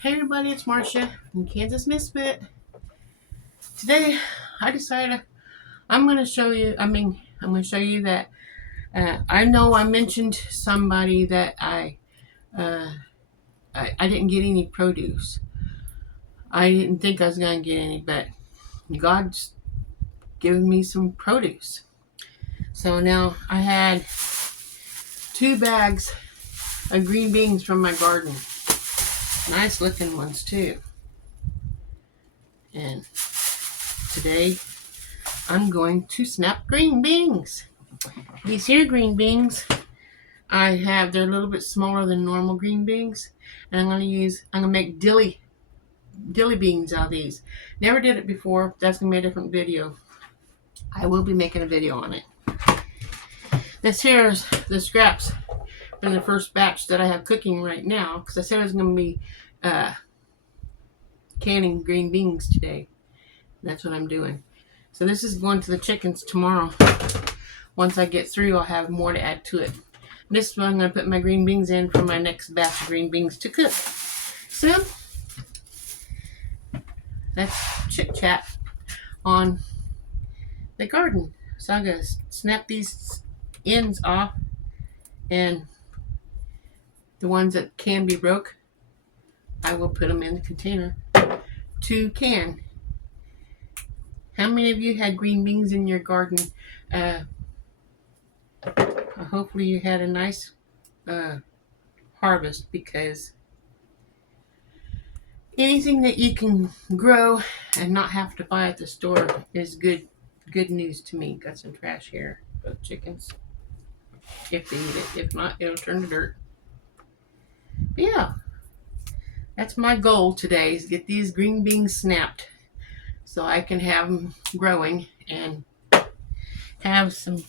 Hey everybody, it's Marcia from Kansas Misfit. Today, I decided I'm going to show you. I'm going to show you that I know I mentioned somebody that uh, I didn't get any produce. I didn't think I was going to get any, but God's given me some produce. So now I had 2 bags of green beans from my garden. Nice looking ones too. And today I'm going to snap green beans. These here green beans, they're a little bit smaller than normal green beans. And I'm going to make dilly beans out of these. Never did it before. That's going to be a different video. I will be making a video on it. This here is the scraps from the first batch that I have cooking right now. Because I said I was going to be canning green beans today. That's what I'm doing. So this is going to the chickens tomorrow. Once I get through, I'll have more to add to it. This is what I'm going to put my green beans in for my next batch of green beans to cook. So, that's chit chat on the garden. So I'm going to snap these ends off, and the ones that can be broke, I will put them in the container to can. How many of you had green beans in your garden? Hopefully you had a nice harvest, because anything that you can grow and not have to buy at the store is good news to me. Got some trash here, both chickens, if they eat it. If not, it'll turn to dirt. But yeah, that's my goal today, is get these green beans snapped so I can have them growing and have some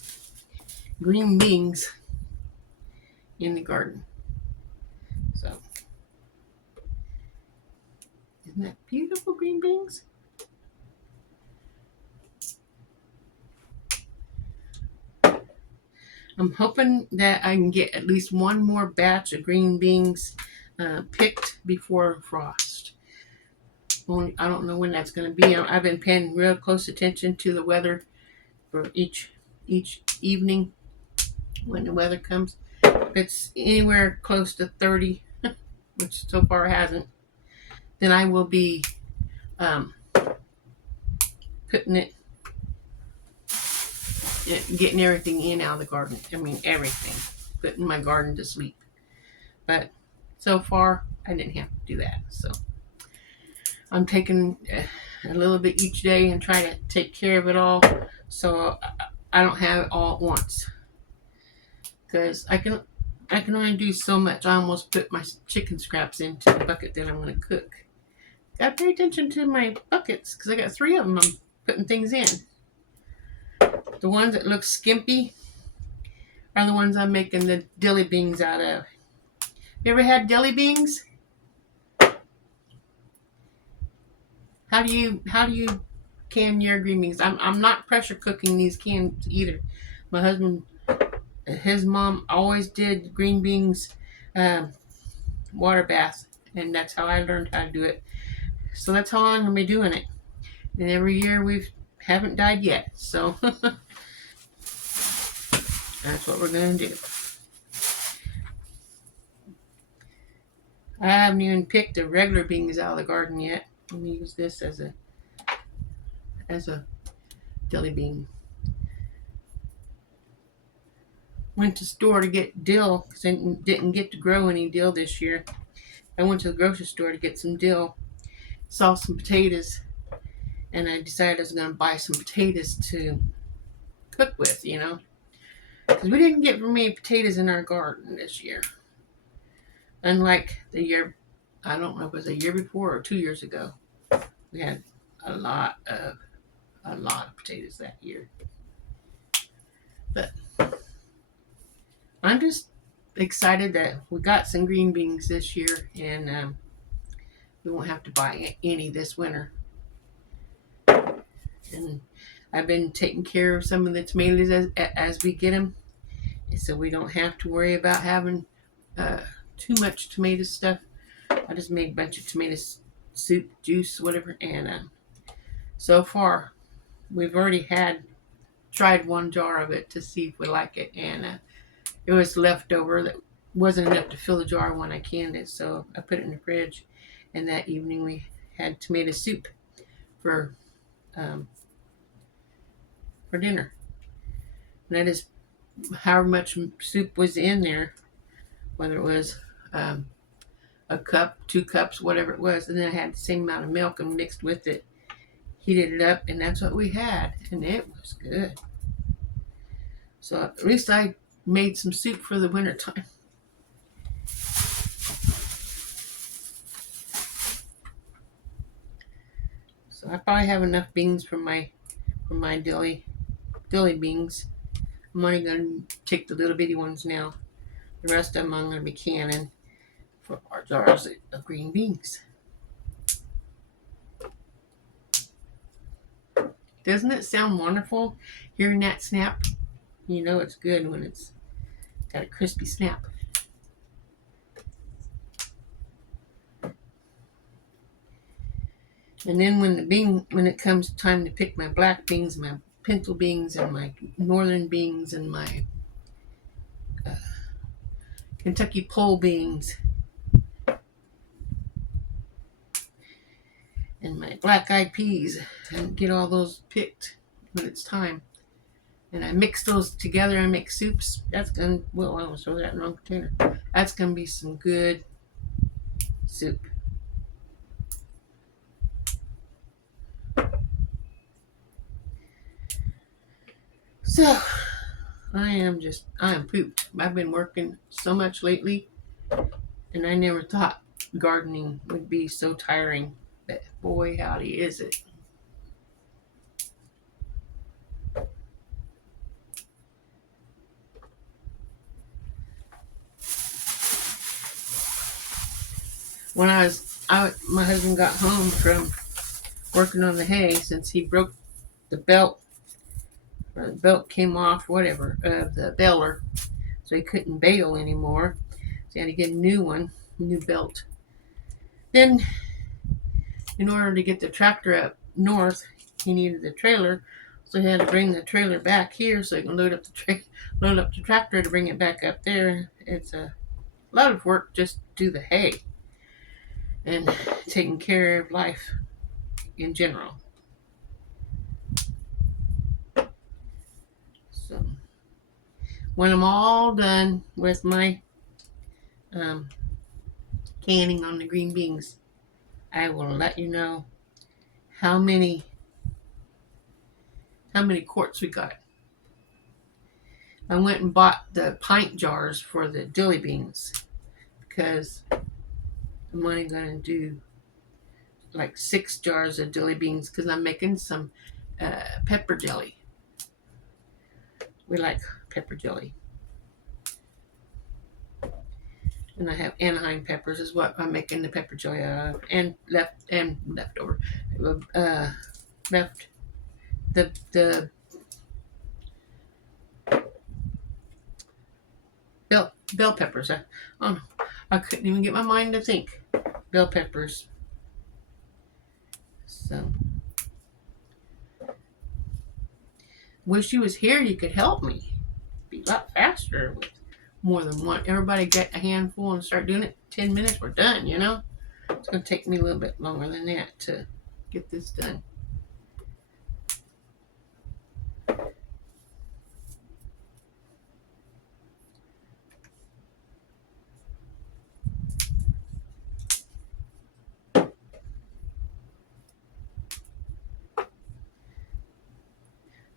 green beans in the garden. So, isn't that beautiful, green beans? I'm hoping that I can get at least one more batch of green beans picked before frost. I don't know when that's going to be. I've been paying real close attention to the weather for each evening when the weather comes. If it's anywhere close to 30, which so far hasn't, then I will be putting it, getting everything in out of the garden. I mean, everything. Putting my garden to sleep. But so far, I didn't have to do that. So I'm taking a little bit each day and trying to take care of it all, so I don't have it all at once. Because I can only do so much. I almost put my chicken scraps into the bucket that I'm going to cook. Gotta pay attention to my buckets, because I got 3 of them I'm putting things in. The ones that look skimpy are the ones I'm making the dilly beans out of. You ever had dilly beans? How do you can your green beans? I'm not pressure cooking these cans either. My husband, his mom always did green beans water bath, and that's how I learned how to do it. So that's how I'm gonna be doing it. And every year we haven't died yet, so that's what we're gonna do. I haven't even picked the regular beans out of the garden yet. I'm gonna use this as a jelly bean. Went to the store to get dill, because I didn't get to grow any dill this year. I went to the grocery store to get some dill, saw some potatoes, and I decided I was going to buy some potatoes to cook with, because we didn't get very many potatoes in our garden this year. Unlike the year, I don't know if it was a year before or 2 years ago, we had a lot of potatoes that year. But I'm just excited that we got some green beans this year, and we won't have to buy any this winter. And I've been taking care of some of the tomatoes as we get them, so we don't have to worry about having too much tomato stuff I just made a bunch of tomato soup, juice, whatever, and so far we've already tried one jar of it to see if we like it, and it was leftover that wasn't enough to fill the jar when I canned it, so I put it in the fridge. And that evening we had tomato soup for dinner. And that is however much soup was in there, whether it was a cup, 2 cups, whatever it was, and then I had the same amount of milk and mixed with it, heated it up, and that's what we had, and it was good. So at least I made some soup for the winter time. So I probably have enough beans for my dilly beans. I'm only going to take the little bitty ones now. The rest of them I'm going to be canning for our jars of green beans. Doesn't it sound wonderful hearing that snap? You know it's good when it's got a crispy snap. And then when it comes time to pick my black beans, my pinto beans, and my northern beans, and my Kentucky pole beans, and my black-eyed peas, and get all those picked when it's time. And I mix those together and make soups. That's gonna, well, I almost throw that in the wrong container. That's gonna be some good soup. So I am pooped. I've been working so much lately, and I never thought gardening would be so tiring. But boy, howdy is it. When my husband got home from working on the hay, since he broke the belt, or the belt came off, whatever, of the baler, so he couldn't bale anymore. So he had to get a new belt. Then, in order to get the tractor up north, he needed the trailer, so he had to bring the trailer back here so he can load up the tractor to bring it back up there. It's a lot of work just to do the hay and taking care of life in general. So when I'm all done with my canning on the green beans, I will let you know how many quarts we got. I went and bought the pint jars for the dilly beans because I'm only going to do like 6 jars of dilly beans because I'm making some pepper jelly. We like pepper jelly. And I have Anaheim peppers is what I'm making the pepper jelly out of. And leftover. Left the bell peppers. Oh no, I couldn't even get my mind to think. Bell peppers. So wish you was here. You could help me. Be a lot faster with more than one. Everybody get a handful and start doing it. 10 minutes, we're done. You know, it's going to take me a little bit longer than that to get this done.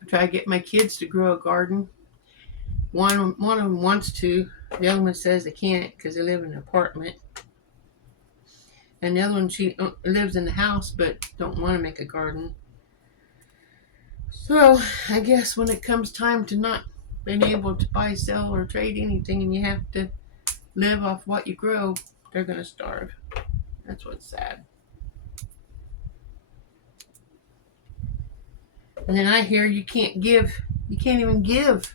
Try to get my kids to grow a garden. One of them wants to. The other one says they can't because they live in an apartment. And the other one, she lives in the house but don't want to make a garden. So I guess when it comes time to not being able to buy, sell, or trade anything, and you have to live off what you grow, they're going to starve. That's what's sad. And then I hear you can't even give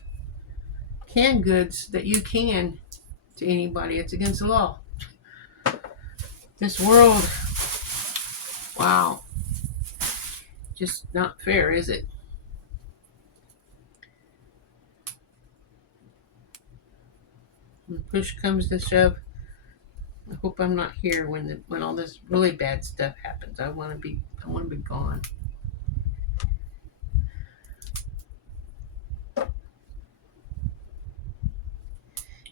canned goods that you can to anybody. It's against the law. This world, wow, just not fair, is it? When push comes to shove, I hope I'm not here when all this really bad stuff happens. I want to be gone.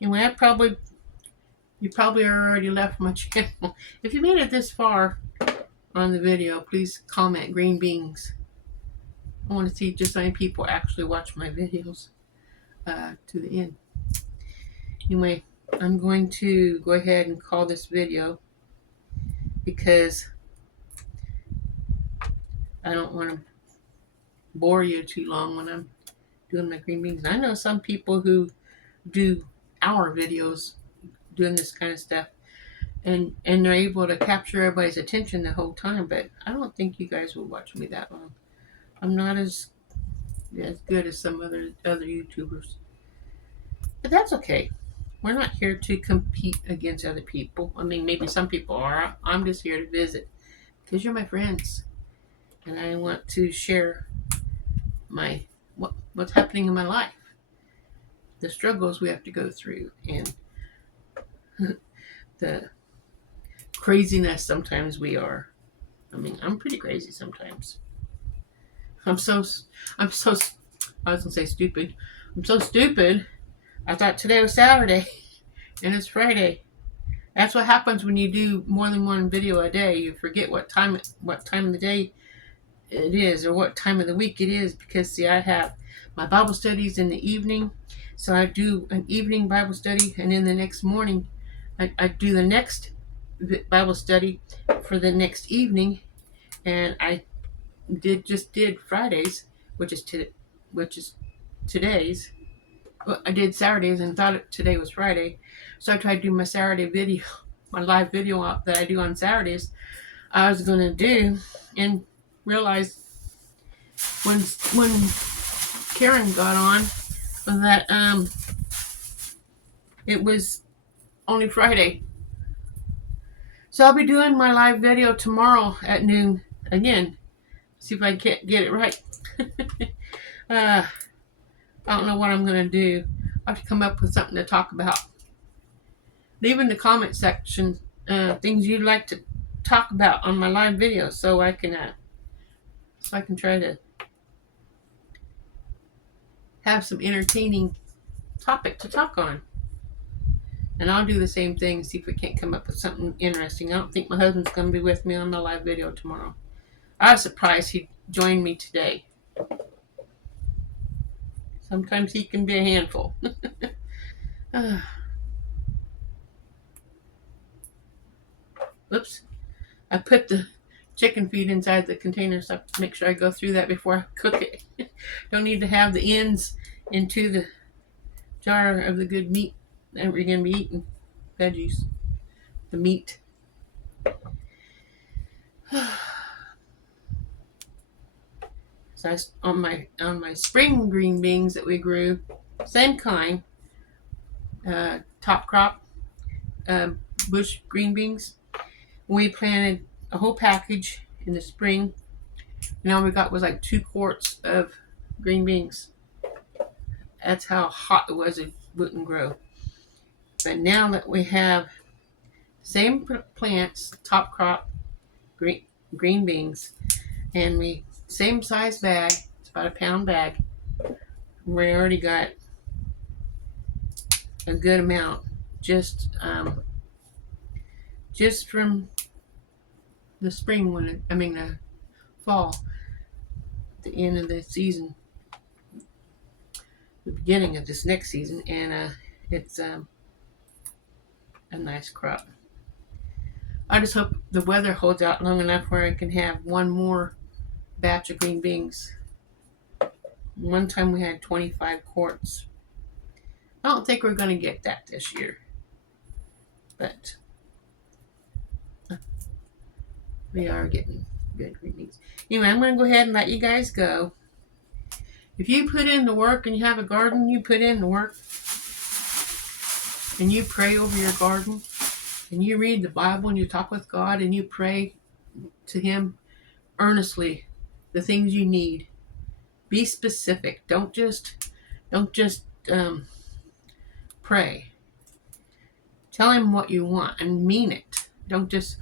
Anyway, you probably already left my channel. If you made it this far on the video, please comment green beans. I want to see just how many people actually watch my videos to the end. Anyway, I'm going to go ahead and call this video because I don't want to bore you too long when I'm doing my green beans. I know some people who do hour videos doing this kind of stuff, and they're able to capture everybody's attention the whole time, but I don't think you guys will watch me that long. I'm not as good as some other YouTubers. But that's okay. We're not here to compete against other people. I mean, maybe some people are. I'm just here to visit because you're my friends. And I want to share what's happening in my life. The struggles we have to go through and the craziness sometimes we are. I mean, I'm pretty crazy sometimes. I was gonna say stupid. I'm so stupid. I thought today was Saturday and it's Friday. That's what happens when you do more than one video a day. You forget what time of the day it is or what time of the week it is, because see, I have my Bible studies in the evening, so I do an evening Bible study, and then the next morning I do the next Bible study for the next evening, and I just did Fridays, which is today's. Well, I did Saturdays and thought today was Friday, so I tried to do my Saturday video, my live video that I do on Saturdays. I was gonna do, and realized when Karen got on that it was only Friday. So I'll be doing my live video tomorrow at noon again. See if I can't get it right. I don't know what I'm going to do. I have to come up with something to talk about. Leave in the comment section things you'd like to talk about on my live video, so I can try to have some entertaining topic to talk on. And I'll do the same thing, see if we can't come up with something interesting. I don't think my husband's going to be with me on the live video tomorrow. I was surprised he joined me today. Sometimes he can be a handful. Oops. I put the chicken feed inside the container, so I have to make sure I go through that before I cook it. Don't need to have the ends into the jar of the good meat that we're going to be eating. Veggies. The meat. So on my spring green beans that we grew, same kind, top crop, bush green beans. We planted a whole package in the spring, and all we got was like 2 quarts of green beans. That's how hot it was, it wouldn't grow. But now that we have same plants, top crop, green beans, and we same size bag, it's about a pound bag, we already got a good amount just from the spring the fall, the end of the season, the beginning of this next season, and it's a nice crop. I just hope the weather holds out long enough where I can have one more batch of green beans. One time we had 25 quarts. I don't think we're going to get that this year, but we are getting good green beans. Anyway, I'm going to go ahead and let you guys go. If you put in the work and you have a garden, you put in the work and you pray over your garden and you read the Bible and you talk with God and you pray to Him earnestly the things you need. Be specific. Don't just pray. Tell Him what you want and mean it. Don't just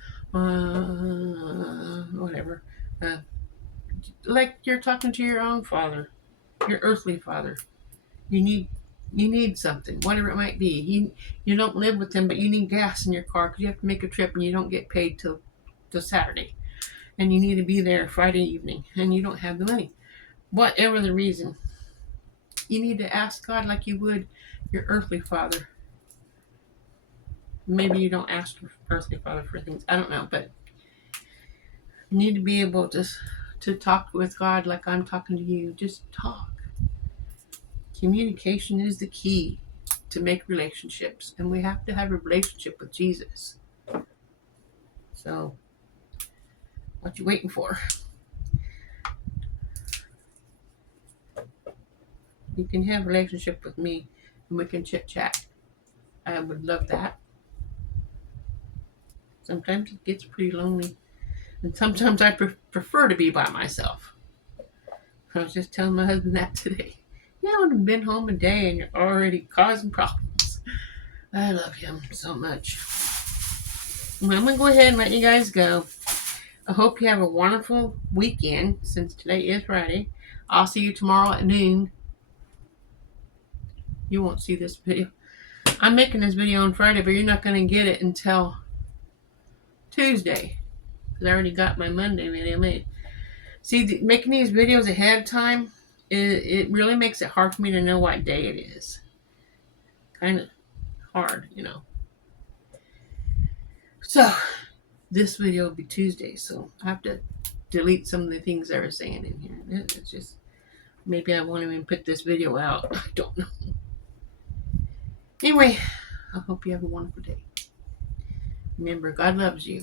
whatever. Like you're talking to your own father, your earthly father. You need something, whatever it might be. You don't live with them, but you need gas in your car because you have to make a trip and you don't get paid till Saturday, and you need to be there Friday evening, and you don't have the money. Whatever the reason, you need to ask God like you would your earthly father. Maybe you don't ask your earthly father for things. I don't know, but you need to be able to talk with God like I'm talking to you. Just talk. Communication is the key to make relationships, and we have to have a relationship with Jesus. So, what you waiting for? You can have a relationship with me, and we can chit chat. I would love that. Sometimes it gets pretty lonely, and sometimes I prefer to be by myself. I was just telling my husband that today. You haven't been home a day and you're already causing problems. I love him so much. Well, I'm going to go ahead and let you guys go. I hope you have a wonderful weekend since today is Friday. I'll see you tomorrow at noon. You won't see this video. I'm making this video on Friday, but you're not going to get it until Tuesday because I already got my Monday video made. See, making these videos ahead of time, it really makes it hard for me to know what day it is. Kind of hard, So, this video will be Tuesday, so I have to delete some of the things I was saying in here. It's just, maybe I won't even put this video out. I don't know. Anyway, I hope you have a wonderful day. Remember, God loves you.